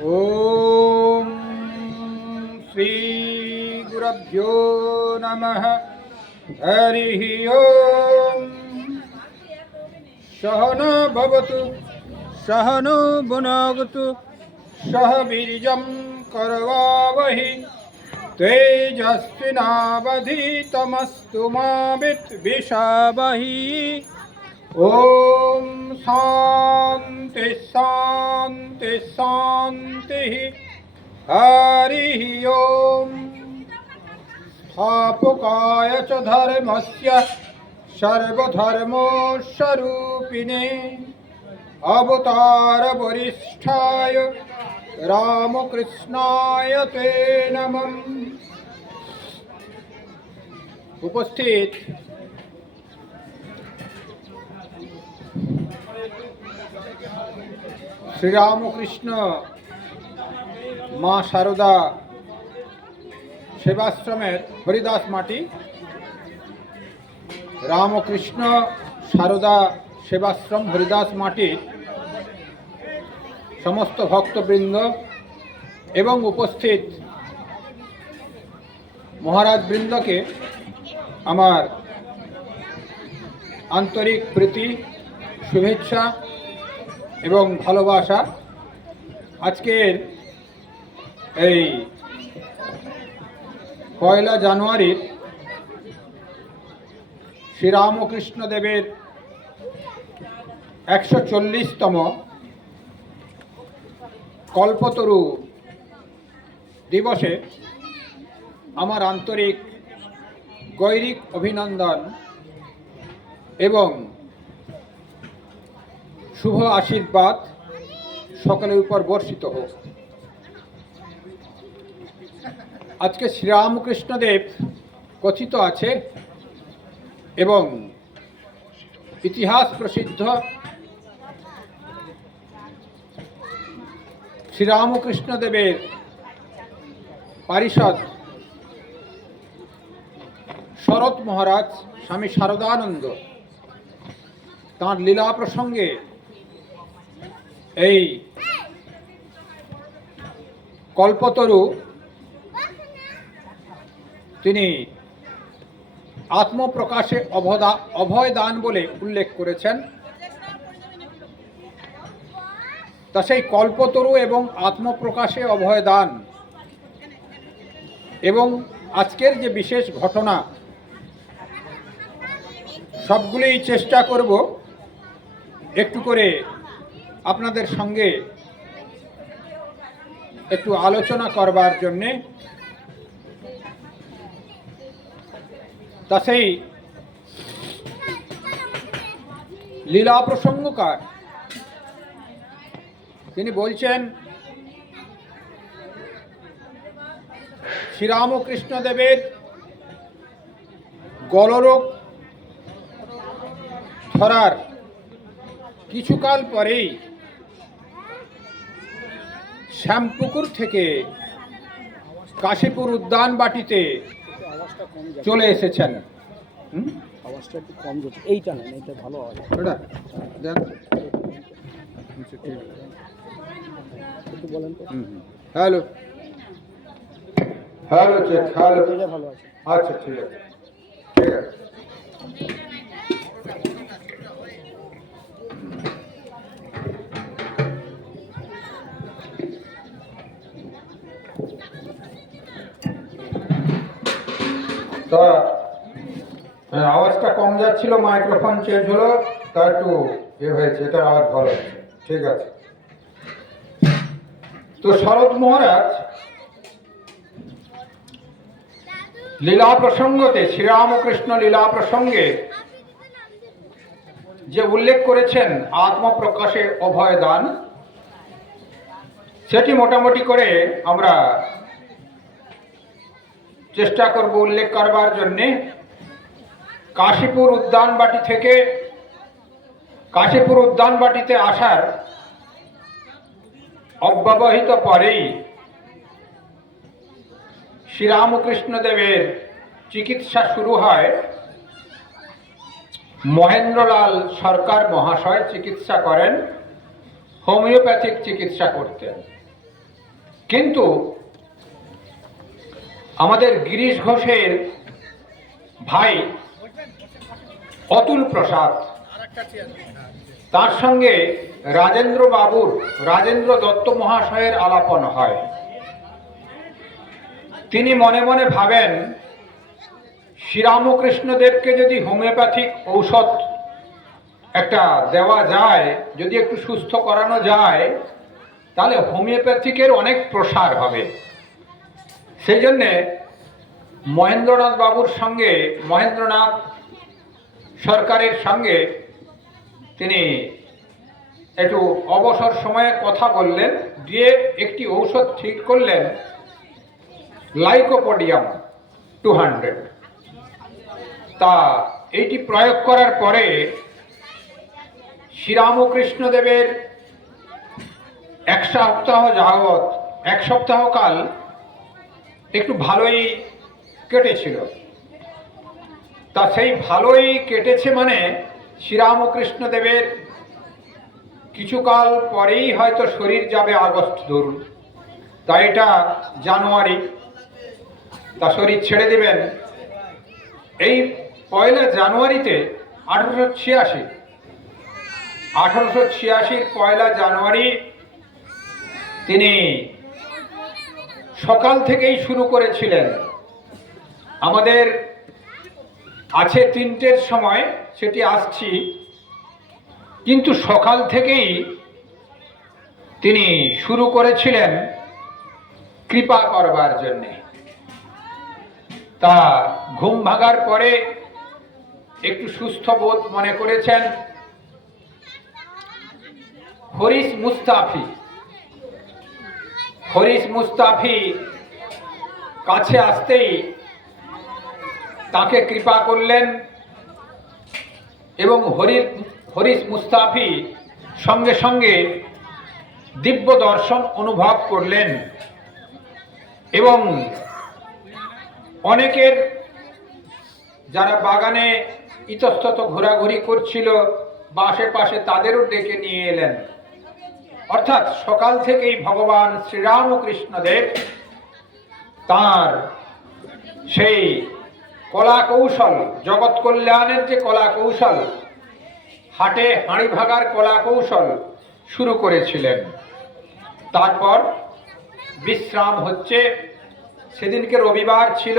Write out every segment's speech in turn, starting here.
ओम श्री गुरुभ्यो नमः। हरि ओम। सहना भवतु सहनो भुनक्तु सह वीर्यं करवावहि तेजस्विनावधीतमस्तु मा विद्विषावहि। ओम शांति शांति शांति। हरि ओम। स्थापकाय च धर्मस्य सर्वधर्मस्वरूपिणे अवतार वरिष्ठाय रामकृष्णाय ते नमः। उपस्थित श्री रामकृष्ण माँ शारदा सेवाश्रमेर हरिदास माटी रामकृष्ण शारदा सेवाश्रम हरिदास माटी समस्त भक्तबृंद एवं उपस्थित महाराज बृंद के आमार आंतरिक प्रीति शुभेच्छा एवं भालोबासा। आजकेर এই पयला জানুয়ারি श्री रामकृष्ण देवेर 140तम कल्पतरु दिवसे आमार आंतरिक गैरिक अभिनंदन एवं शुभ आशीर्वाद सकलेर ऊपर बर्षित होक। आज के श्री रामकृष्ण देव कथित आछे एवं इतिहास प्रसिद्ध श्री रामकृष्ण देवेर पारिषद शरत महाराज स्वामी शारदानंद तार लीला प्रसंगे এই कल्पतरु তিনি आत्मप्रकाशे अभय दान बोले उल्लेख करेছেন। ता সেই कल्पतरु एवं आत्मप्रकाशे अभय दान एवं आजकेर जे विशेष घटना सबगुलोई चेष्टा करब एकटू करे आपनादेर संगे एकटू आलोचना करबार जन्य। ता सेई लीला प्रसंगकार तिनि बोलছেন श्री रामकृष्ण देवेर गलरोग धरार किछुकाल परेई श्यामपुकुर थेके काशीपुर उद्यान बाटीते चले एसेছেন। আওয়াজটা একটু কম যাচ্ছে, এইটা না, এইটা ভালো আওয়াজ। ওটা দেন একটু বলেন তো। Hello hello check hello. এটা ভালো আছে। আচ্ছা ঠিক আছে ঠিক আছে। तो आवाज़টা कम যাচ্ছিল, মাইক্রোফোন চেঞ্জ হলো, তা একটু হয়েছে, এটা আওয়াজ ভালো হচ্ছে, ঠিক আছে। তো শরৎ মহারাজ লীলা প্রসঙ্গতে শ্রীরামকৃষ্ণ লীলা প্রসঙ্গে যে উল্লেখ করেছেন আত্মপ্রকাশে অভয় দান, সেটি মোটামুটি করে আমরা চেষ্টা করব উল্লেখ করবার জন্যে। কাশীপুর উদ্যানবাটি থেকে কাশীপুর উদ্যানবাটিতে আসার অব্যবহিত পরেই শ্রী রামকৃষ্ণ দেবের চিকিৎসা শুরু হয়। মহেন্দ্রলাল সরকার মহাশয় চিকিৎসা করেন, হোমিওপ্যাথিক চিকিৎসা করতেন। কিন্তু আমাদের গিরিশ ঘোষের ভাই অতুল প্রসাদ, তার সঙ্গে রাজেন্দ্র দত্ত মহাশয়ের আলাপন হয়। তিনি মনে মনে ভাবেন, শ্রীরামকৃষ্ণদেবকে যদি হোমিওপ্যাথিক ঔষধ একটা দেওয়া যায়, যদি একটু সুস্থ করানো যায়, তাহলে হোমিওপ্যাথিকের অনেক প্রসার হবে। সেই জন্যে মহেন্দ্রনাথ সরকারের সঙ্গে তিনি একটু অবসর সময়ে কথা বললেন, দিয়ে একটি ঔষধ ঠিক করলেন, লাইকোপোডিয়াম 200। তা এইটি প্রয়োগ করার পরে শ্রীরামকৃষ্ণদেবের এক সপ্তাহ কাল একটু ভালোই কেটেছিল। তা সেই ভালোই কেটেছে মানে শ্রীরামকৃষ্ণদেবের কিছুকাল পরেই হয়তো শরীর যাবে, আগস্ট ধরুন, তা এটা জানুয়ারি, তা শরীর ছেড়ে দেবেন এই 1 জানুয়ারিতে 1886 1 জানুয়ারি তিনি সকাল থেকেই শুরু করেছিলেন। আমাদের আছে 3টের সময়, সেটি আসছি, কিন্তু সকাল থেকেই তিনি শুরু করেছিলেন কৃপা করবার জন্যে। তা ঘুম ভাঙার পরে একটু সুস্থ বোধ মনে করেছেন। হরিশ মুস্তাফি কাছে আসতেই তাকে কৃপা করলেন এবং হরিশ মুস্তাফি সঙ্গে সঙ্গে দিব্য দর্শন অনুভব করলেন এবং অনেকের যারা বাগানে ইতস্তত ঘোরাঘুরি করছিল বা আশেপাশে, তাদেরও ডেকে নিয়ে এলেন। অর্থাৎ সকাল থেকেই ভগবান শ্রীরামকৃষ্ণদেব তাঁর সেই কলা কৌশল, জগৎ কল্যাণের যে কলা কৌশল, হাটে হাঁড়ি ভাগার কলা কৌশল শুরু করেছিলেন। তারপর বিশ্রাম হচ্ছে। সেদিনকে রবিবার ছিল।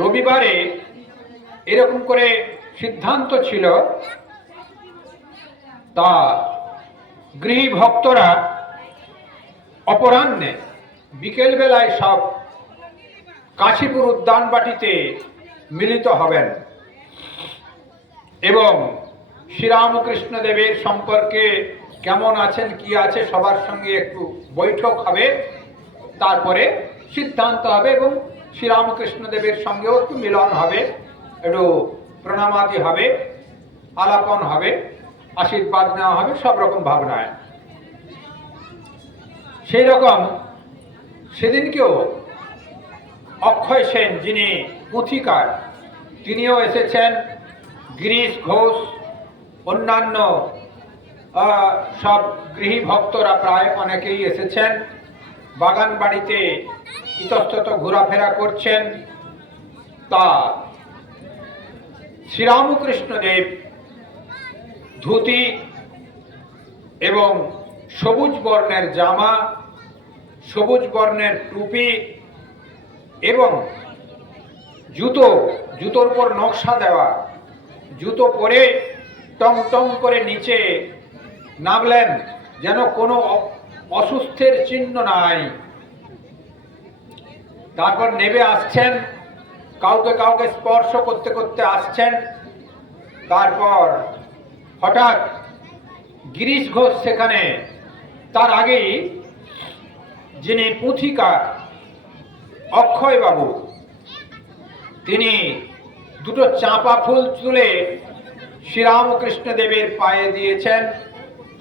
রবিবারে এরকম করে সিদ্ধান্ত ছিল, তা গৃহী ভক্তরা অপরাহ্নে বিকেলবেলায় সব কাশীপুর উদ্যানবাটিতে মিলিত হবেন এবং শ্রীরামকৃষ্ণদেবের সম্পর্কে কেমন আছেন, কি আছে, সবার সঙ্গে একটু বৈঠক হবে, তারপরে সিদ্ধান্ত হবে এবং শ্রীরামকৃষ্ণদেবের সঙ্গেও একটু মিলন হবে, একটু প্রণামাদি হবে, আলাপন হবে, আশীর্বাদ নেওয়া হবে, সব রকম ভাবনায়। সেই রকম সেদিনকেও অক্ষয় সেন, যিনি পুঁথিকার, তিনিও এসেছেন। গিরিশ ঘোষ, অন্যান্য সব গৃহী ভক্তরা প্রায় অনেকেই এসেছেন। বাগান বাড়িতে ইতস্তত ঘোরাফেরা করছেন। তা শ্রীরামকৃষ্ণদেব ধুতি এবং সবুজ বর্ণের জামা, সবুজ বর্ণের টুপি এবং জুতোর উপর নকশা দেওয়া জুতো পরে টং টং করে নিচে নামলেন, যেন কোনো অসুস্থের চিহ্ন নাই। তারপর নেমে আসছেন, কাউকে স্পর্শ করতে করতে আসছেন। তারপর হঠাৎ গিরিশ ঘোষ সেখানে, তার আগেই যিনি পুঁথিকার অক্ষয়বাবু, তিনি দুটো চাঁপা ফুল তুলে শ্রীরামকৃষ্ণদেবের পায়ে দিয়েছেন।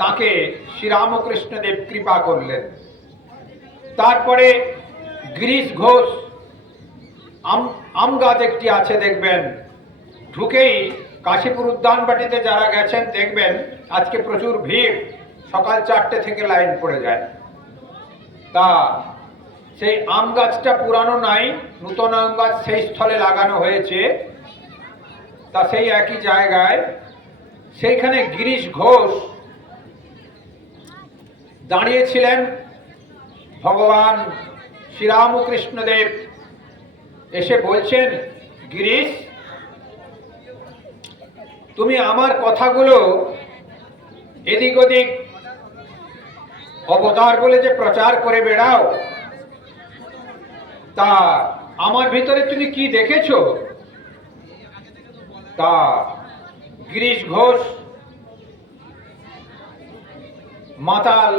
তাকে শ্রীরামকৃষ্ণদেব কৃপা করলেন। তারপরে গিরিশ ঘোষ, আম গাছ একটি আছে দেখবেন, ঢুকেই কাশীপুর উদ্যানবাটিতে যারা গেছেন দেখবেন আজকে প্রচুর ভিড়, সকাল 4টে থেকে লাইন পড়ে যায়। তা সেই আম গাছটা পুরানো নাই, নূতন আম গাছ সেই স্থলে লাগানো হয়েছে। তা সেই একই জায়গায় সেইখানে গিরিশ ঘোষ দাঁড়িয়েছিলেন। ভগবান শ্রীরামকৃষ্ণদেব এসে বলছেন, গিরিশ, তুমি আমার কথাগুলো এদিক ওদিক অবতার বলে যে প্রচার করে বেড়াও, তা আমার ভিতরে তুমি কি দেখেছো? তা গিরিশ ঘোষ মাতাল,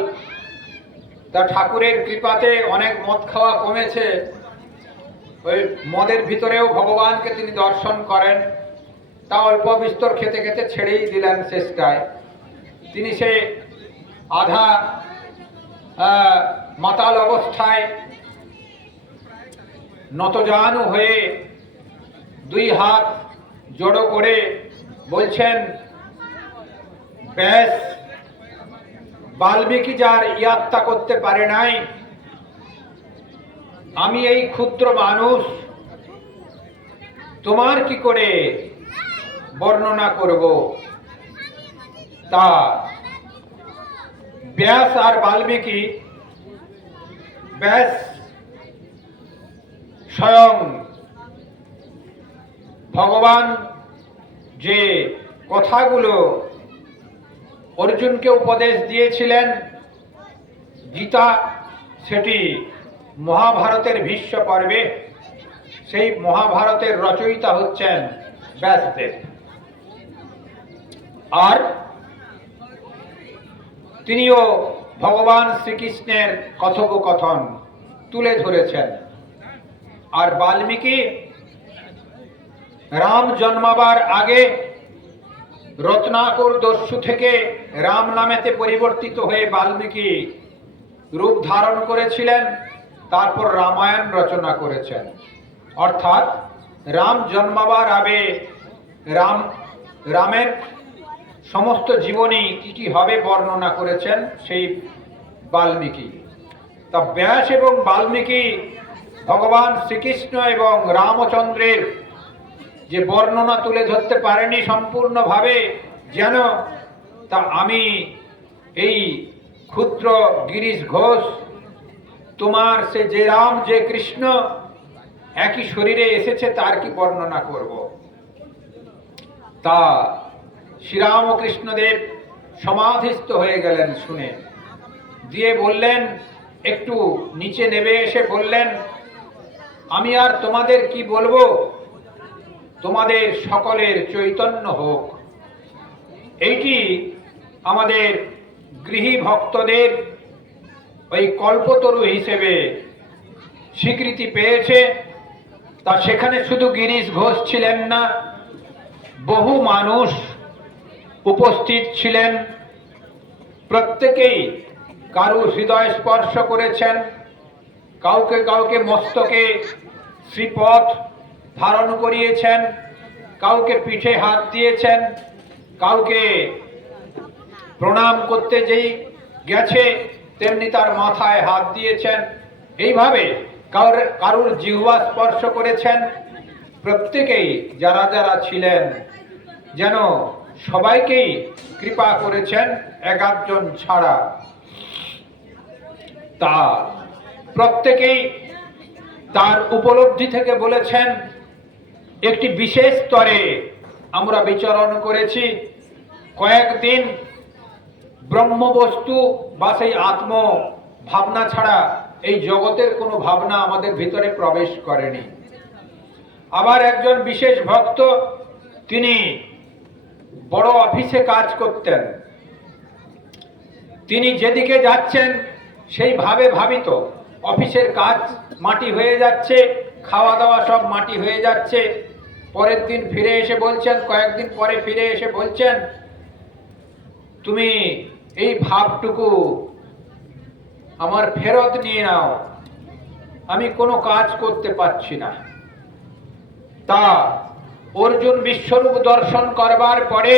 তা ঠাকুরের কৃপাতে অনেক মদ খাওয়া কমেছে, ওই মদের ভিতরেও ভগবানকে তিনি দর্শন করেন। তা অল্প বিস্তর খেতে খেতে ছেড়েই দিলেন শেষটায়। তিনি সে আধা মাতাল অবস্থায় নতজানু হয়ে দুই হাত জড়ো করে বলছেন, ব্যাস, বাল্মীকি যার ইয়াত্তা করতে পারে নাই, আমি এই ক্ষুদ্র মানুষ তোমার কি করে বর্ণনা করব? তা ব্যাস আর বাল্মীকি, ব্যাস স্বয়ং ভগবান যে কথাগুলো অর্জুনকে উপদেশ দিয়েছিলেন গীতা, সেটি মহাভারতের ভীষ্ম পর্বে, সেই মহাভারতের রচয়িতা হচ্ছেন ব্যাসদেব। আর তিনিও ভগবান শ্রীকৃষ্ণের কথোপকথন তুলে ধরেছেন। আর বাল্মীকি রাম জন্মাবার আগে রত্নাকর দস্যু থেকে রাম নামেতে পরিবর্তিত হয়ে বাল্মীকি রূপ ধারণ করেছিলেন, তারপর রামায়ণ রচনা করেছেন। অর্থাৎ রাম জন্মাবার আগে রামের সমস্ত জীবনী কি কি হবে বর্ণনা করেছেন সেই বাল্মীকি। তা ব্যাস এবং বাল্মীকি ভগবান শ্রীকৃষ্ণ এবং রামচন্দ্রের যে বর্ণনা তুলে ধরতে পারেনি সম্পূর্ণভাবে, যেন তা আমি এই ক্ষুদ্র গিরিশ ঘোষ তোমার সে যে রাম যে কৃষ্ণ একই শরীরে এসেছে তার কি বর্ণনা করব। তা শ্রীরামকৃষ্ণদেব সমাধিস্থ হয়ে গেলেন শুনে, দিয়ে বললেন, একটু নিচে নেমে এসে বললেন, আমি আর তোমাদের কি বলবো, তোমাদের সকলের চৈতন্য হোক। এইটি আমাদের গৃহী ভক্তদের ওই কল্পতরু হিসেবে স্বীকৃতি পেয়েছে। তা সেখানে শুধু গিরিশ ঘোষ ছিলেন না, বহু মানুষ উপস্থিত ছিলেন। প্রত্যেকেই কারু হৃদয় স্পর্শ করেছেন, কাউকে কাউকে মস্তকে শ্রীপদ ধারণ করিয়েছেন, কাউকে পিঠে হাত দিয়েছেন, কাউকে প্রণাম করতে যেই গেছে তেমনি তার মাথায় হাত দিয়েছেন। এইভাবে কারুর জিহ্বা স্পর্শ করেছেন। প্রত্যেকেই যারা যারা ছিলেন যেন সবাইকেই কৃপা করেছেন, এক আধজন ছাড়া। তা প্রত্যেকেই তার উপলব্ধি থেকে বলেছেন, একটি বিশেষ স্তরে আমরা বিচরণ করেছি। কয়েকদিন ব্রহ্মবস্তু বা সেই আত্ম ভাবনা ছাড়া এই জগতের কোনো ভাবনা আমাদের ভিতরে প্রবেশ করেনি। আবার একজন বিশেষ ভক্ত, তিনি বড় অফিসে কাজ করতেন। তিনি যেদিকে যাচ্ছেন সেইভাবে ভাবিত অফিসের কাজ মাটি হয়ে যাচ্ছে, খাওয়া দাওয়া সব মাটি হয়ে যাচ্ছে। পরের দিন ফিরে এসে বলছেন, কয়েকদিন পরে ফিরে এসে বলছেন, তুমি এই ভাবটুকু আমার ফেরত নিয়ে নাও, আমি কোনো কাজ করতে পারছি না। তা অর্জুন বিশ্বরূপ দর্শন করবার পরে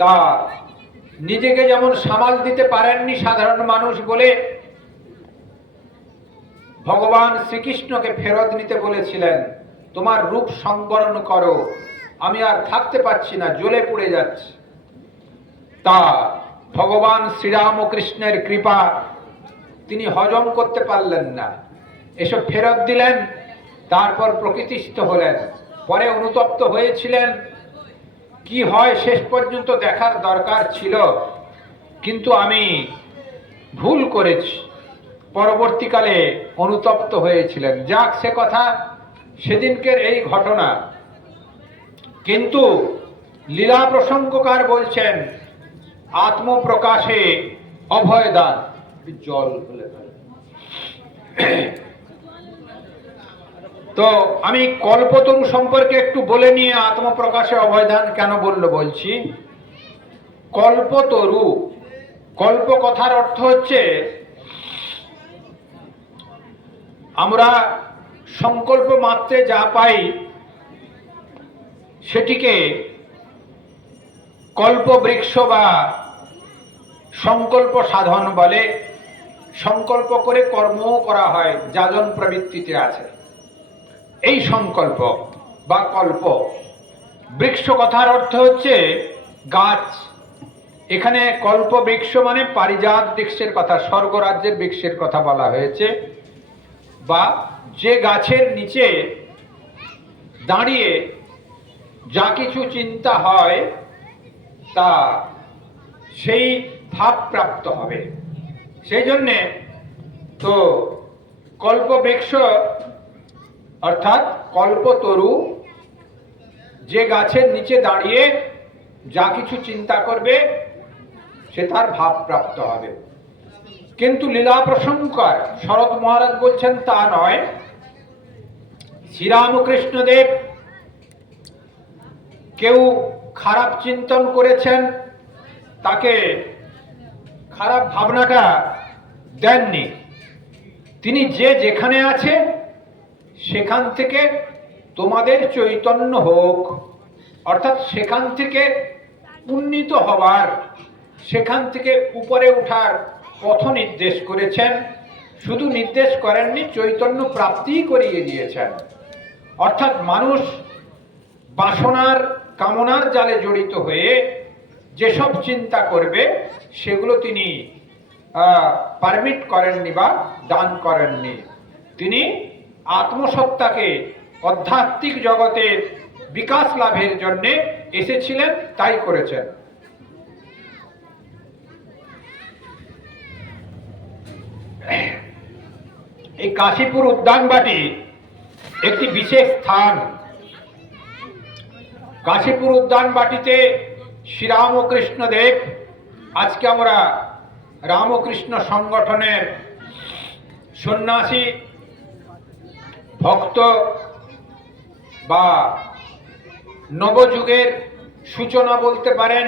তা নিজেকে যেমন সামাল দিতে পারেননি সাধারণ মানুষ বলে ভগবান শ্রীকৃষ্ণকে ফেরত নিতে বলেছিলেন, তোমার রূপ সংবরণ করো, আমি আর থাকতে পারছি না, জ্বলে পুড়ে যাচ্ছি। তা ভগবান শ্রীরামকৃষ্ণের কৃপা তিনি হজম করতে পারলেন না, এসব ফেরত দিলেন। তারপর প্রকৃতিস্থ হলেন, পরে অনুতপ্ত হয়েছিলেন। কি হয় শেষ পর্যন্ত দেখার দরকার ছিল, কিন্তু আমি ভুল করেছি। পরবর্তীকালে অনুতপ্ত হয়েছিলেন। যাক, সে কথা সেদিনকের এই ঘটনা। কিন্তু লীলা প্রসঙ্গকার বলছেন আত্মপ্রকাশে অভয়দান। জল হলে তো আমি কল্পতরু সম্পর্কে একটু বলে নিয়ে আত্মপ্রকাশে অভয়দান কেন বলছি। কল্পতরু, কল্প কথার অর্থ হচ্ছে আমরা সংকল্প মাত্রে যা পাই সেটিকে কল্পবৃক্ষ বা সংকল্প সাধন বলে। সংকল্প করে কর্মও করা হয়, যাজন প্রবৃত্তিতে আছে এই সংকল্প বা কল্প। বৃক্ষ কথার অর্থ হচ্ছে গাছ। এখানে কল্প বৃক্ষ মানে পারিজাত বৃক্ষের কথা, স্বর্গরাজ্যের বৃক্ষের কথা বলা হয়েছে। বা যে গাছের নিচে দাঁড়িয়ে যা কিছু চিন্তা হয় তা সেই ভাব প্রাপ্ত হবে। সেই জন্যে তো কল্পবৃক্ষ অর্থাৎ কল্পতরু, যে গাছের নিচে দাঁড়িয়ে যা কিছু চিন্তা করবে সে তার ভাব প্রাপ্ত হবে। কিন্তু লীলা প্রসঙ্গকার শরৎ মহারাজ বলছেন তা নয়। শ্রীরামকৃষ্ণদেব কেউ খারাপ চিন্তন করেছেন, তাকে খারাপ ভাবনাটা দেননি। তিনি যে যেখানে আছে সেখান থেকে তোমাদের চৈতন্য হোক, অর্থাৎ সেখান থেকে উন্নীত হবার, সেখান থেকে উপরে ওঠার পথ নির্দেশ করেছেন। শুধু নির্দেশ করেননি, চৈতন্য প্রাপ্তি করিয়ে দিয়েছেন। অর্থাৎ মানুষ বাসনার কামনার জালে জড়িত হয়ে যেসব চিন্তা করবে সেগুলো তিনি পারমিট করেননি বা দান করেননি। তিনি আত্মসত্তাকে আধ্যাত্মিক জগতের বিকাশ লাভের জন্য এসেছিলেন, তাই করেছেন। এই কাশীপুর উদ্যানবাটি একটি বিশেষ স্থান। কাশীপুর উদ্যানবাটিতে শ্রীরামকৃষ্ণ দেব, আজকে আমরা রামকৃষ্ণ সংগঠনের সন্ন্যাসী ভক্ত বা নবযুগের সূচনা বলতে পারেন।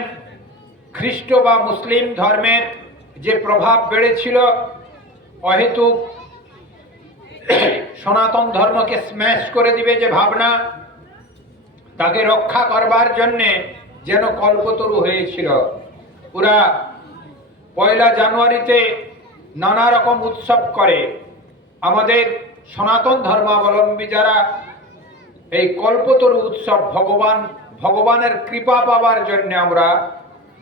খ্রিস্ট বা মুসলিম ধর্মের যে প্রভাব বেড়েছিল, অহেতুক সনাতন ধর্মকে স্ম্যাশ করে দিবে যে ভাবনা, তাকে রক্ষা করবার জন্যে যেন কল্পতরু হয়েছিল। ওরা 1 জানুয়ারিতে নানা রকম উৎসব করে। আমাদের সনাতন ধর্মাবলম্বী যারা এই কল্পতরু উৎসব ভগবানের কৃপা পাবার জন্য আমরা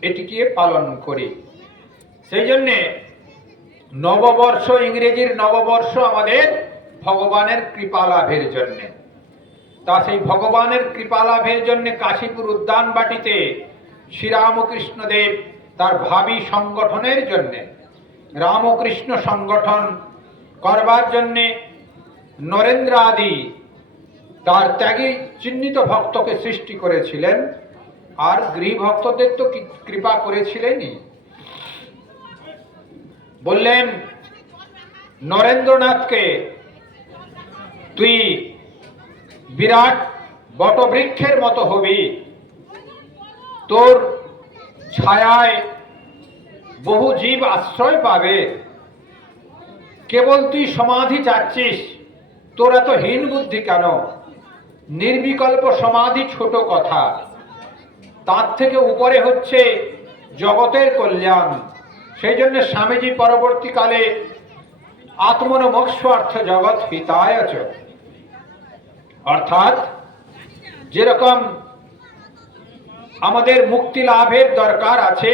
এটিকে পালন করি। সেই জন্যে নববর্ষ, ইংরেজির নববর্ষ আমাদের ভগবানের কৃপা লাভের জন্যে। তা সেই ভগবানের কৃপা লাভের জন্য কাশীপুর উদ্যানবাটিতে শ্রীরামকৃষ্ণ দেব তার ভাবী সংগঠনের জন্যে, রামকৃষ্ণ সংগঠন করবার জন্যে নরেন্দ্র আদি তার ত্যাগী চিহ্নিত ভক্তকে সৃষ্টি করেছিলেন। আর গৃহী ভক্তদের তো কৃপা করেছিলেনই। বললেন নরেন্দ্রনাথকে, তুই বিরাট বটবৃক্ষের মতো হবি, তোর ছায়ায় বহু জীব আশ্রয় পাবে। কেবল তুই সমাধি চাচ্ছিস, তোর এত হীন বুদ্ধি কেন? নির্বিকল্প সমাধি ছোট কথা, তার থেকে উপরে হচ্ছে জগতের কল্যাণ। সেই জন্য স্বামীজি পরবর্তীকালে আত্মনমোক্ষার্থ জগৎ হিতায় চ, অর্থাৎ যেরকম আমাদের মুক্তি লাভের দরকার আছে,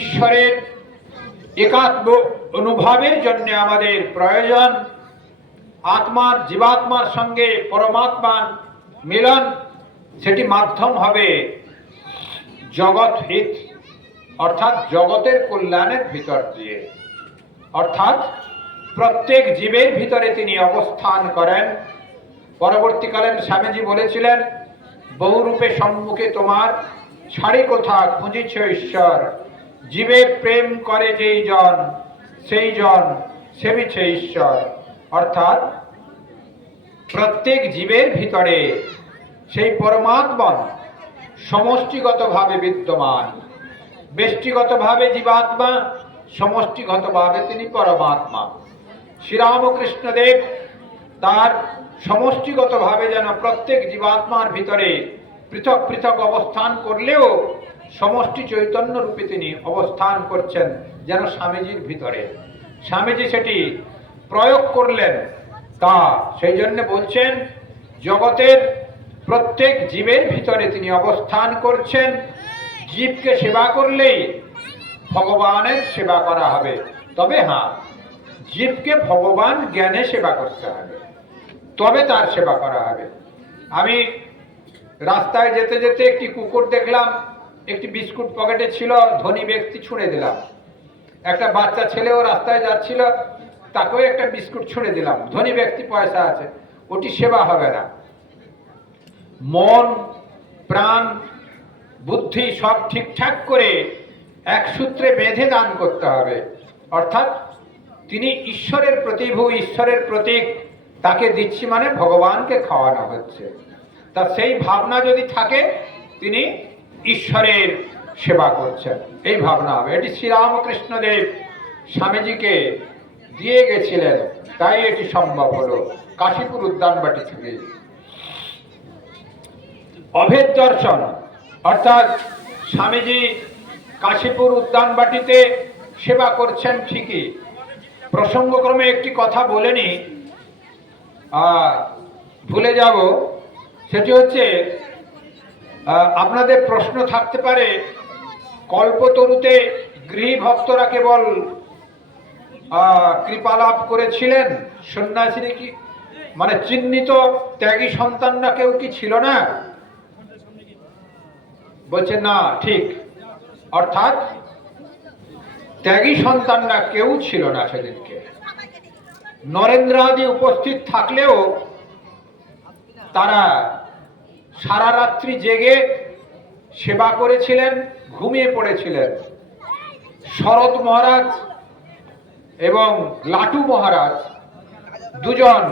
ঈশ্বরের একাত্ম অনুভবের জন্য আমাদের প্রয়োজন, আত্মার জীবাত্মার সঙ্গে পরমাত্মার মিলন, সেটি মাধ্যম হবে জগৎ হিত, অর্থাৎ জগতের কল্যাণের ভিতর দিয়ে। অর্থাৎ প্রত্যেক জীবের ভিতরে তিনি অবস্থান করেন। পরবর্তীকালে স্বামীজি বলেছিলেন, বহুরূপে সম্মুখে তোমার, ছাড়ি কোথা খুঁজিছ ঈশ্বর, জীবে প্রেম করে যেই জন, সেই জন সেবিছে ঈশ্বর। অর্থাৎ প্রত্যেক জীবের ভিতরে সেই পরমাত্মা সমষ্টিগতভাবে বিদ্যমান। ব্যষ্টিগতভাবে জীবাত্মা, সমষ্টিগতভাবে তিনি পরমাত্মা। শ্রীরামকৃষ্ণদেব তার সমষ্টিগতভাবে যেন প্রত্যেক জীবাত্মার ভিতরে পৃথক পৃথক অবস্থান করলেও সমষ্টি চৈতন্য রূপে তিনি অবস্থান করছেন, যেন স্বামীজির ভিতরে। স্বামীজি সেটি প্রয়োগ করলেন। তা সেই জন্য বলছেন, জগতের প্রত্যেক জীবের ভিতরে তিনি অবস্থান করছেন। জীবকে সেবা করলেই ভগবানের সেবা করা হবে। তবে হ্যাঁ, জীবকে ভগবান জ্ঞানে সেবা করতে হবে, তবে তার সেবা করা হবে। আমি রাস্তায় যেতে যেতে একটি কুকুর দেখলাম, একটি বিস্কুট পকেটে ছিল, ধনী ব্যক্তি ছুঁড়ে দিলাম। একটা বাচ্চা ছেলেও রাস্তায় যাচ্ছিল, তাকেও একটা বিস্কুট ছুঁড়ে দিলাম। ধনী ব্যক্তি, পয়সা আছে, ওটি সেবা হবে না। মন, প্রাণ, বুদ্ধি সব ঠিকঠাক করে এক সূত্রে বেঁধে দান করতে হবে। অর্থাৎ তিনি ঈশ্বরের প্রতিভু, ঈশ্বরের প্রতীক, তাকে দিচ্ছি মানে ভগবানকে খাওয়ানো হচ্ছে। তা সেই ভাবনা যদি থাকে, তিনি ঈশ্বরের সেবা করছেন, এই ভাবনা হবে। এটি শ্রীরামকৃষ্ণদেব স্বামীজিকে দিয়ে গেছিলেন, তাই এটি সম্ভব হলো কাশীপুর উদ্যানবাটি থেকে। অভেদ দর্শন, অর্থাৎ স্বামীজি কাশীপুর উদ্যানবাটিতে সেবা করছেন ঠিকই। প্রসঙ্গক্রমে একটি কথা বলে নি, ভুলে যাব। সেটি হচ্ছে, আপনাদের প্রশ্ন থাকতে পারে, কল্পতরুতে গৃহী ভক্তরা কেবল কৃপালাভ করেছিলেন, সন্ন্যাসীরা কি মানে চিহ্নিত ত্যাগী সন্তানরা কেউ কি ছিল না? বলছে না, ঠিক। অর্থাৎ ত্যাগী সন্তানরা কেউ ছিল না সেদিনকে। নরেন্দ্র আদি উপস্থিত থাকলেও তারা সারা রাত্রি জেগে সেবা করেছিলেন, ঘুমিয়ে পড়েছিলেন। শরৎ মহারাজ এবং লাটু মহারাজ দুজন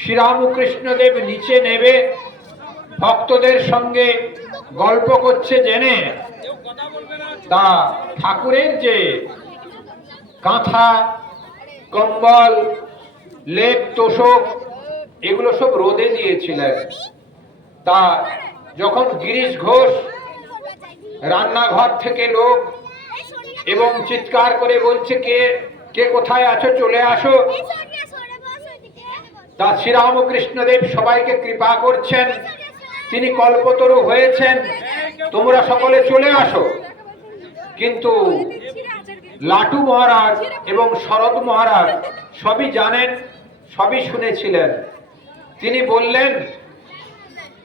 শ্রীরামকৃষ্ণদেব নিচে নেবে ভক্তদের সঙ্গে গল্প করছে জেনে, তা ঠাকুরের যে কাঁথা, কম্বল, লেপ, তোষক এগুলো সব রোদে দিয়েছিলেন। তা যখন গিরিশ ঘোষ রান্নাঘর থেকে লোক এবং চিৎকার করে বলছে, কে কে কোথায় আছো, চলে আসো, তা শ্রীরামকৃষ্ণদেব সবাইকে কৃপা করছেন, তিনি কল্পতরু হয়েছেন, তোমরা সকলে চলে আসো। কিন্তু লাটু মহারাজ এবং শরৎ মহারাজ সবই জানেন, সবই শুনেছিলেন। তিনি বললেন,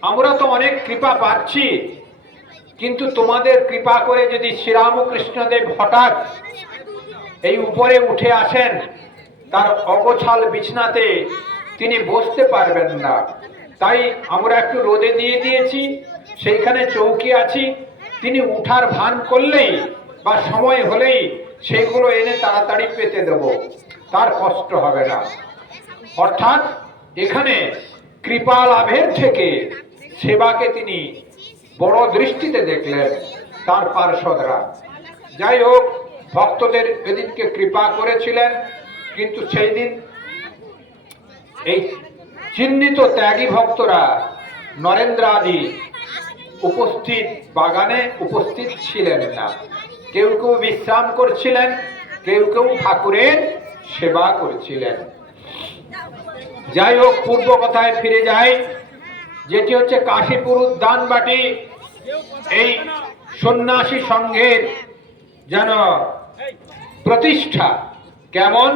আমরা তো অনেক কৃপা পাচ্ছি, কিন্তু তোমাদের কৃপা করে যদি শ্রীরামকৃষ্ণদেব হঠাৎ এই উপরে উঠে আসেন, তার অগোছাল বিছনাতে তিনি বসতে পারবেন না। তাই আমরা একটু রোদে দিয়ে দিয়েছি, সেইখানে চৌকি আছি, তিনি উঠার ভান করলেই বা সময় হলেই সেগুলো এনে তাড়াতাড়ি পেতে দেব, তার কষ্ট হবে না। অর্থাৎ এখানে কৃপা লাভের থেকে সেবাকে তিনি বড় দৃষ্টিতে দেখলেন তার পার্ষদরা। যাই হোক, ভক্তদের এদিনকে কৃপা করেছিলেন, কিন্তু সেই দিন এই চিহ্নিত ত্যাগী ভক্তরা নরেন্দ্র আদি উপস্থিত, বাগানে উপস্থিত ছিলেন না। কেউ কেউ বিশ্রাম করছিলেন, কেউ কেউ ঠাকুরের সেবা করছিলেন। যাই হোক, পূর্ব কথায় ফিরে যাই, যেটি হচ্ছে কাশীপুর উদ্যানবাটি। এই সন্ন্যাসী সংঘের যেন প্রতিষ্ঠা কেমন,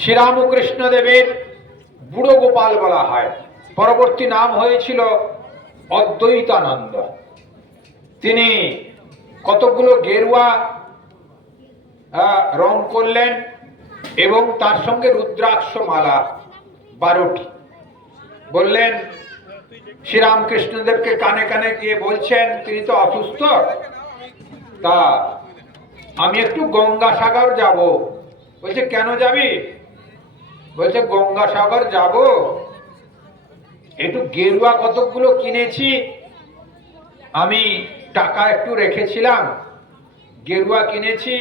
শ্রীরামকৃষ্ণ দেবের বুড়ো গোপাল বলা হয়, পরবর্তী নাম হয়েছিল অদ্বৈতানন্দ। তিনি কতগুলো গেরুয়া রং করলেন এবং তার সঙ্গে রুদ্রাক্ষ মালা 12টি। বললেন, শ্রীরামকৃষ্ণদেবকে কানে কানে গিয়ে বলছেন, তিনি তো অসুস্থ, তা আমি একটু গঙ্গাসাগর যাব। বলছে, কেন যাবি? বলছে, গঙ্গাসাগর যাব, একটু গেরুয়া কতকগুলো কিনেছি, আমি টাকা একটু রেখেছিলাম, গেরুয়া কিনেছি,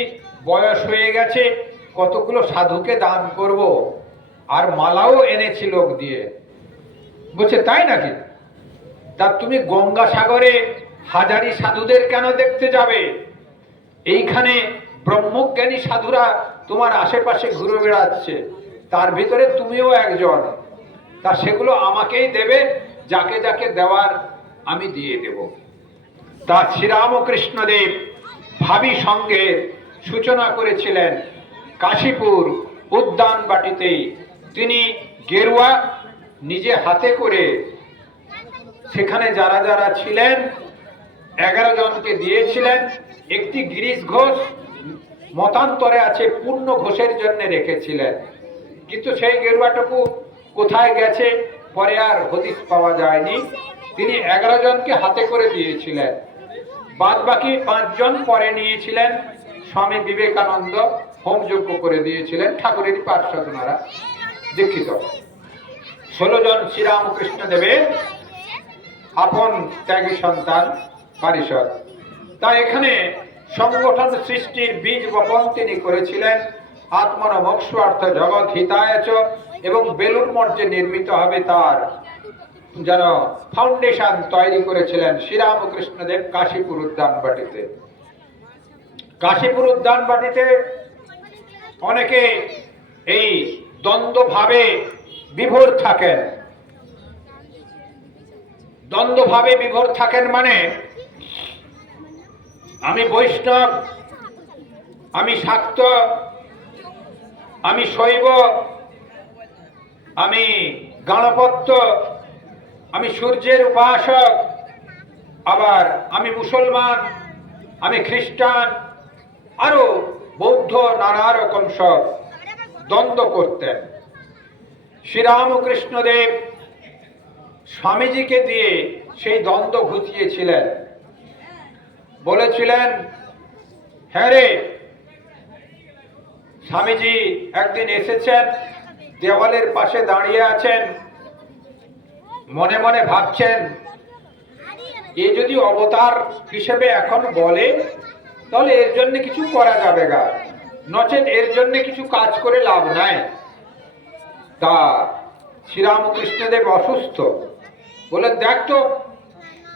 বয়স হয়ে গেছে, কতগুলো সাধুকে দান করব, আর মালাও এনেছি লোক দিয়ে। বলছে, তাই নাকি? তা তুমি গঙ্গাসাগরে হাজারি সাধুদের কেন দেখতে যাবে? এইখানে ব্রহ্মজ্ঞানী সাধুরা তোমার আশেপাশে ঘুরে বেড়াচ্ছে, তার ভিতরে তুমিও একজন। তা সেগুলো আমাকেই দেবে, যাকে যাকে দেওয়ার আমি দিয়ে দেব। তা শ্রীরামকৃষ্ণদেব ভাবী সঙ্গের সূচনা করেছিলেন কাশীপুর উদ্যানবাটিতেই। তিনি গেরুয়া নিজে হাতে করে সেখানে যারা যারা ছিলেন 11 জনকে দিয়েছিলেন। একটি গিরিশ ঘোষ মতান্তরে আছে, পূর্ণ ঘোষের জন্য রেখেছিলেন, কিন্তু সেই গেরুয়াটুকু কোথায় গেছে পরে আর হদিস পাওয়া যায়নি। তিনি 11 জনকে হাতে করে দিয়েছিলেন, বাদ বাকি 5 জন পরে নিয়েছিলেন। স্বামী বিবেকানন্দ হোমযজ্ঞ করে দিয়েছিলেন, ঠাকুরের পার্ষদ ওনারা দীক্ষিত। 16 জন শ্রীরামকৃষ্ণ দেবের আপন ত্যাগী সন্তান পারিষদ। তাই এখানে সংগঠন সৃষ্টির বীজ বপন তিনি করেছিলেন। আত্মন মোক্ষার্থ জগৎ হিতায় চ, এবং বেলুর মঠে নির্মিত হবে তার যেন ফাউন্ডেশন তৈরি করেছিলেন শ্রীরামকৃষ্ণদেব কাশীপুর উদ্যানবাটিতে। কাশীপুর উদ্যানবাটিতে অনেকে এই দ্বন্দ্বভাবে বিভোর থাকেন। দ্বন্দ্বভাবে বিভোর থাকেন মানে, আমি বৈষ্ণব, আমি শাক্ত, আমি শৈব, আমি গণপত্য, আমি সূর্যের উপাসক, আবার আমি মুসলমান, আমি খ্রিস্টান, আরো বৌদ্ধ, নানা রকম সব দ্বন্দ্ব করতেন। শ্রীরামকৃষ্ণদেব স্বামীজিকে দিয়ে সেই দ্বন্দ্ব ঘুচিয়েছিলেন। বলেছিলেন, হ্যাঁ রে, স্বামীজি একদিন এসেছেন, দেওয়ালের পাশে দাঁড়িয়ে আছেন, মনে মনে ভাবছেন, এ যদি অবতার হিসেবে এখন বলে তাহলে এর জন্য কিছু করা যাবে গা, নচেত এর জন্য কিছু কাজ করে লাভ নাই। তা শ্রীরামকৃষ্ণদেব অসুস্থ, বলে, দেখ তো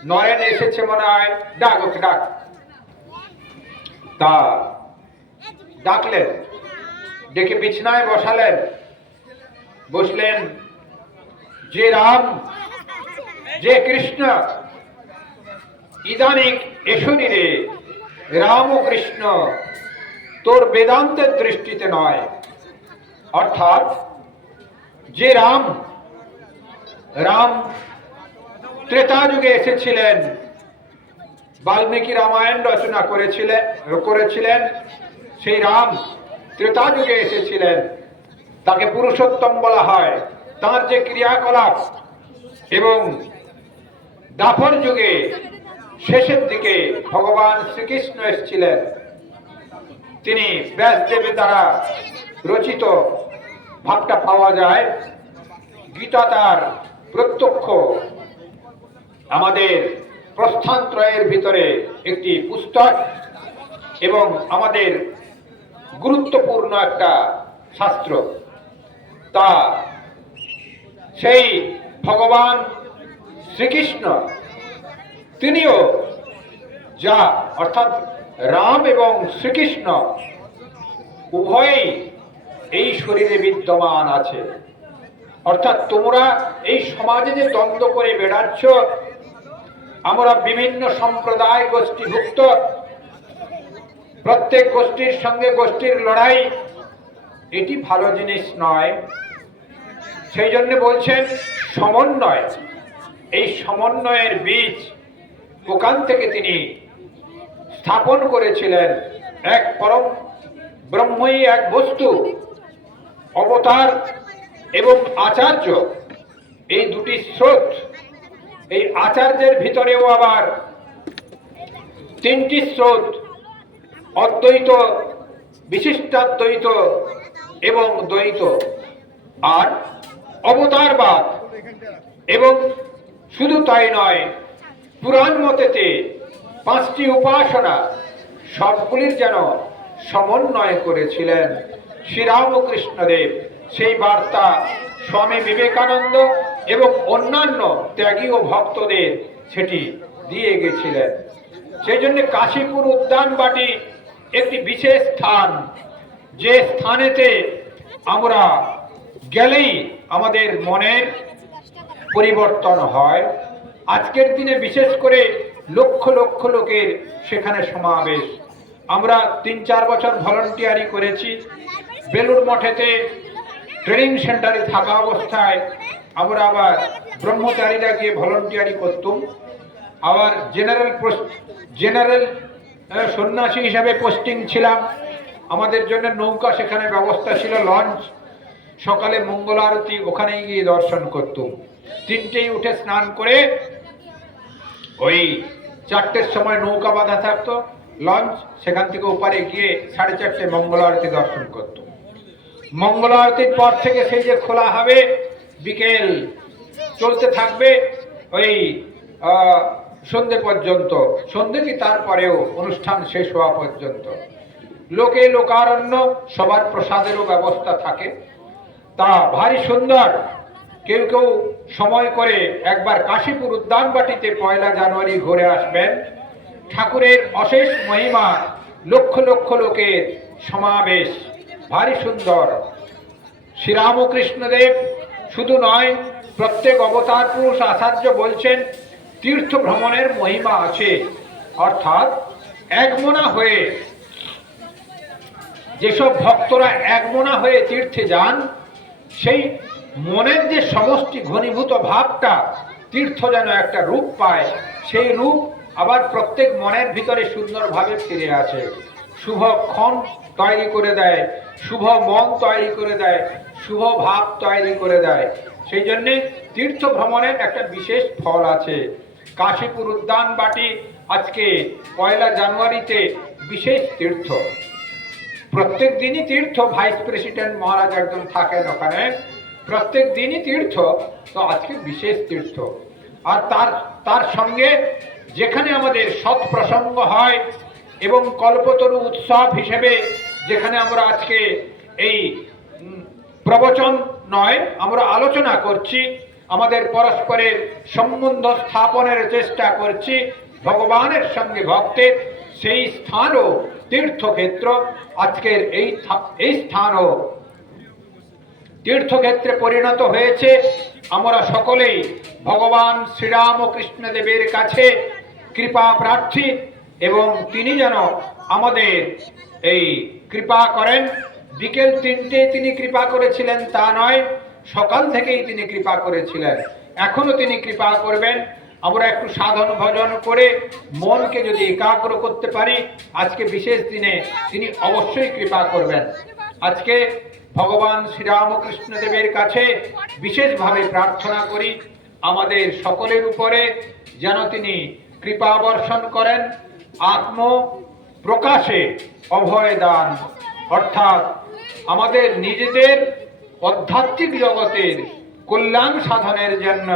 নরেন এসেছে মনে হয়, ডাক ওকে ডাক। তা ডাকলেন, ডেকে বিছনায় বসালেন, বসলেন। যে রাম, যে কৃষ্ণ, ইদানিক এসনি রে রাম ও কৃষ্ণ, তোর বেদান্তের দৃষ্টিতে নয়। অর্থাৎ যে রাম, রাম ত্রেতা যুগে এসেছিলেন, বাল্মীকি রামায়ণ রচনা করেছিলেন, সেই রাম ত্রেতা যুগে এসেছিলেন, তাকে পুরুষোত্তম বলা হয়। তার যে ক্রিয়াকলাপ, এবং দাপর যুগে শেষের দিকে ভগবান শ্রীকৃষ্ণ এসেছিলেন, তিনি ব্যাসদেবের দ্বারা রচিত ভাবটা পাওয়া যায়। গীতা তার প্রত্যক্ষ আমাদের প্রস্থানত্রয়ের ভিতরে একটি পুস্তক এবং আমাদের গুরুত্বপূর্ণ একটা শাস্ত্র। তা সেই ভগবান শ্রীকৃষ্ণ তিনিও যা অর্থাৎ রাম এবং শ্রীকৃষ্ণ উভয়ই এই শরীরে বিদ্যমান আছে। অর্থাৎ তোমরা এই সমাজে যে দ্বন্দ্ব করে বেড়াচ্ছ, আমরা বিভিন্ন সম্প্রদায় গোষ্ঠীভুক্ত, প্রত্যেক গোষ্ঠীর সঙ্গে গোষ্ঠীর লড়াই, এটি ভালো জিনিস নয়। সেই জন্য বলছেন সমন্বয়। এই সমন্বয়ের বীজ ওখান থেকে তিনি স্থাপন করেছিলেন। এক পরম ব্রহ্মই এক বস্তু, অবতার এবং আচার্য, এই দুটি স্রোত। এই আচার্যের ভিতরেও আবার তিনটি স্রোত, অদ্বৈত, বিশিষ্টাদ্বৈত এবং দ্বৈত। আর অবতারবাদ, এবং শুধু তাই নয়, পুরাণ মতেতে পাঁচটি উপাসনা, সবগুলির যেন সমন্বয় করেছিলেন শ্রীরামকৃষ্ণদেব। সেই বার্তা স্বামী বিবেকানন্দ এবং অন্যান্য ত্যাগী ও ভক্তদের সেটি দিয়ে গেছিলেন। সেই জন্য কাশীপুর উদ্যানবাটি একটি বিশেষ স্থান, যে স্থানেতে আমরা গেলেই আমাদের মনের পরিবর্তন হয়। আজকের দিনে বিশেষ করে লক্ষ লক্ষ লোকের সেখানে সমাবেশ। আমরা 3-4 বছর ভলান্টিয়ারি করেছি। বেলুড় মঠেতে ট্রেনিং সেন্টারে থাকা অবস্থায় আমরা আবার ব্রহ্মচারীরা গিয়ে ভলান্টিয়ারি করতাম। আবার জেনারেল সন্ন্যাসী হিসাবে পোস্টিং ছিলাম। আমাদের জন্য নৌকা সেখানে ব্যবস্থা ছিল, লঞ্চ। সকালে মঙ্গল আরতি ওখানেই গিয়ে দর্শন করতাম। 3টেই উঠে স্নান করে ওই 4টের সময় নৌকা বাঁধা থাকতো, লঞ্চ, সেখান থেকে ওপারে গিয়ে 4:30 মঙ্গল আরতি দর্শন করতো। মঙ্গল আরতির পর থেকে সেই যে খোলা হবে, বিকেল চলতে থাকবে ওই সন্ধে পর্যন্ত, সন্ধে কি তারপরেও অনুষ্ঠান শেষ হওয়া পর্যন্ত। লোকে লোকারণ্য, সবার প্রসাদেরও ব্যবস্থা থাকে। তা ভারী সুন্দর। কেউ কেউ সময় করে একবার কাশীপুর উদ্যানবাটিতে 1 জানুয়ারি ঘুরে আসবেন। ঠাকুরের অশেষ মহিমা, লক্ষ লক্ষ লোকের সমাবেশ, ভারী সুন্দর। শ্রীরামকৃষ্ণদেব শুধু নয়, প্রত্যেক অবতার পুরুষ আচার্য বলছেন তীর্থ ভ্রমণের মহিমা আছে। অর্থাৎ একমনা হয়ে যেসব ভক্তরা একমনা হয়ে তীর্থে যান, সেই মনের যে সমষ্টি ঘনীভূত ভাবটা, তীর্থ যেন একটা রূপ পায়। সেই রূপ আবার প্রত্যেক মনের ভিতরে সুন্দরভাবে ফিরে আসে, শুভ ক্ষণ তৈরি করে দেয়, শুভ মন তৈরি করে দেয়, শুভ ভাব তৈরি করে দেয়। সেই জন্যে তীর্থ ভ্রমণের একটা বিশেষ ফল আছে। কাশীপুর উদ্যানবাটি আজকে 1 জানুয়ারিতে বিশেষ তীর্থ। প্রত্যেক দিনই তীর্থ। ভাইস প্রেসিডেন্ট মহারাজ একজন থাকেন ওখানে, প্রত্যেক দিনই তীর্থ, তো আজকে বিশেষ তীর্থ। আর তার সঙ্গে যেখানে আমাদের সৎ প্রসঙ্গ হয় এবং কল্পতরু উৎসব হিসেবে যেখানে আমরা আজকে এই প্রবচন নয়, আমরা আলোচনা করছি, আমাদের পরস্পরের সম্বন্ধ স্থাপনের চেষ্টা করছি ভগবানের সঙ্গে ভক্তের, সেই স্থানও তীর্থক্ষেত্র। আজকের এই স্থানও তীর্থক্ষেত্রে পরিণত হয়েছে। আমরা সকলেই ভগবান শ্রীরামকৃষ্ণদেবের কাছে কৃপা প্রার্থী, এবং তিনি যেন আমাদের এই কৃপা করেন। বিকেল 3টে তিনি কৃপা করেছিলেন তা নয়, সকাল থেকেই তিনি কৃপা করেছিলেন, এখনো তিনি কৃপা করবেন। আমরা একটু সাধন ভজন করে মনকে যদি একাগ্র করতে পারি, আজকে বিশেষ দিনে তিনি অবশ্যই কৃপা করবেন। আজকে ভগবান শ্রীরামকৃষ্ণদেবের কাছে বিশেষভাবে প্রার্থনা করি আমাদের সকলের উপরে যেন তিনি কৃপা বর্ষণ করেন, আত্ম প্রকাশে অভয় দান, অর্থাৎ আমাদের নিজেদের আধ্যাত্মিক জগতের কল্যাণ সাধনের জন্য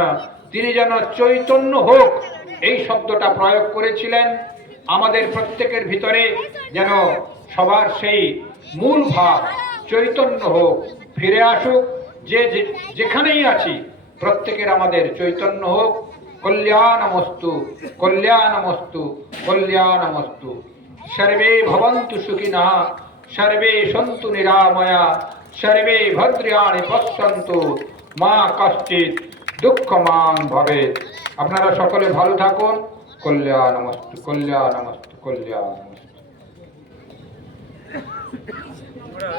তিনি যেন চৈতন্য হোক, এই শব্দটা প্রয়োগ করেছিলেন। আমাদের প্রত্যেকের ভিতরে যেন সবার সেই মূল ভাব চৈতন্য হোক, ফিরে আসুক। যেখানেই আছি প্রত্যেকের আমাদের চৈতন্য হোক। কল্যাণমস্তু কল্যাণমস্তু কল্যাণমস্তু। সর্বে ভবন্তু সুখিনঃ, সর্বে সন্তু নিরাময়া, সর্বে ভদ্রাণি পশ্যন্তু, মা কশ্চিৎ দুঃখমাং ভবেৎ। আপনারা সকলে ভালো থাকুন। কল্যাণমস্তু কল্যাণমস্তু কল্যাণমস্তু।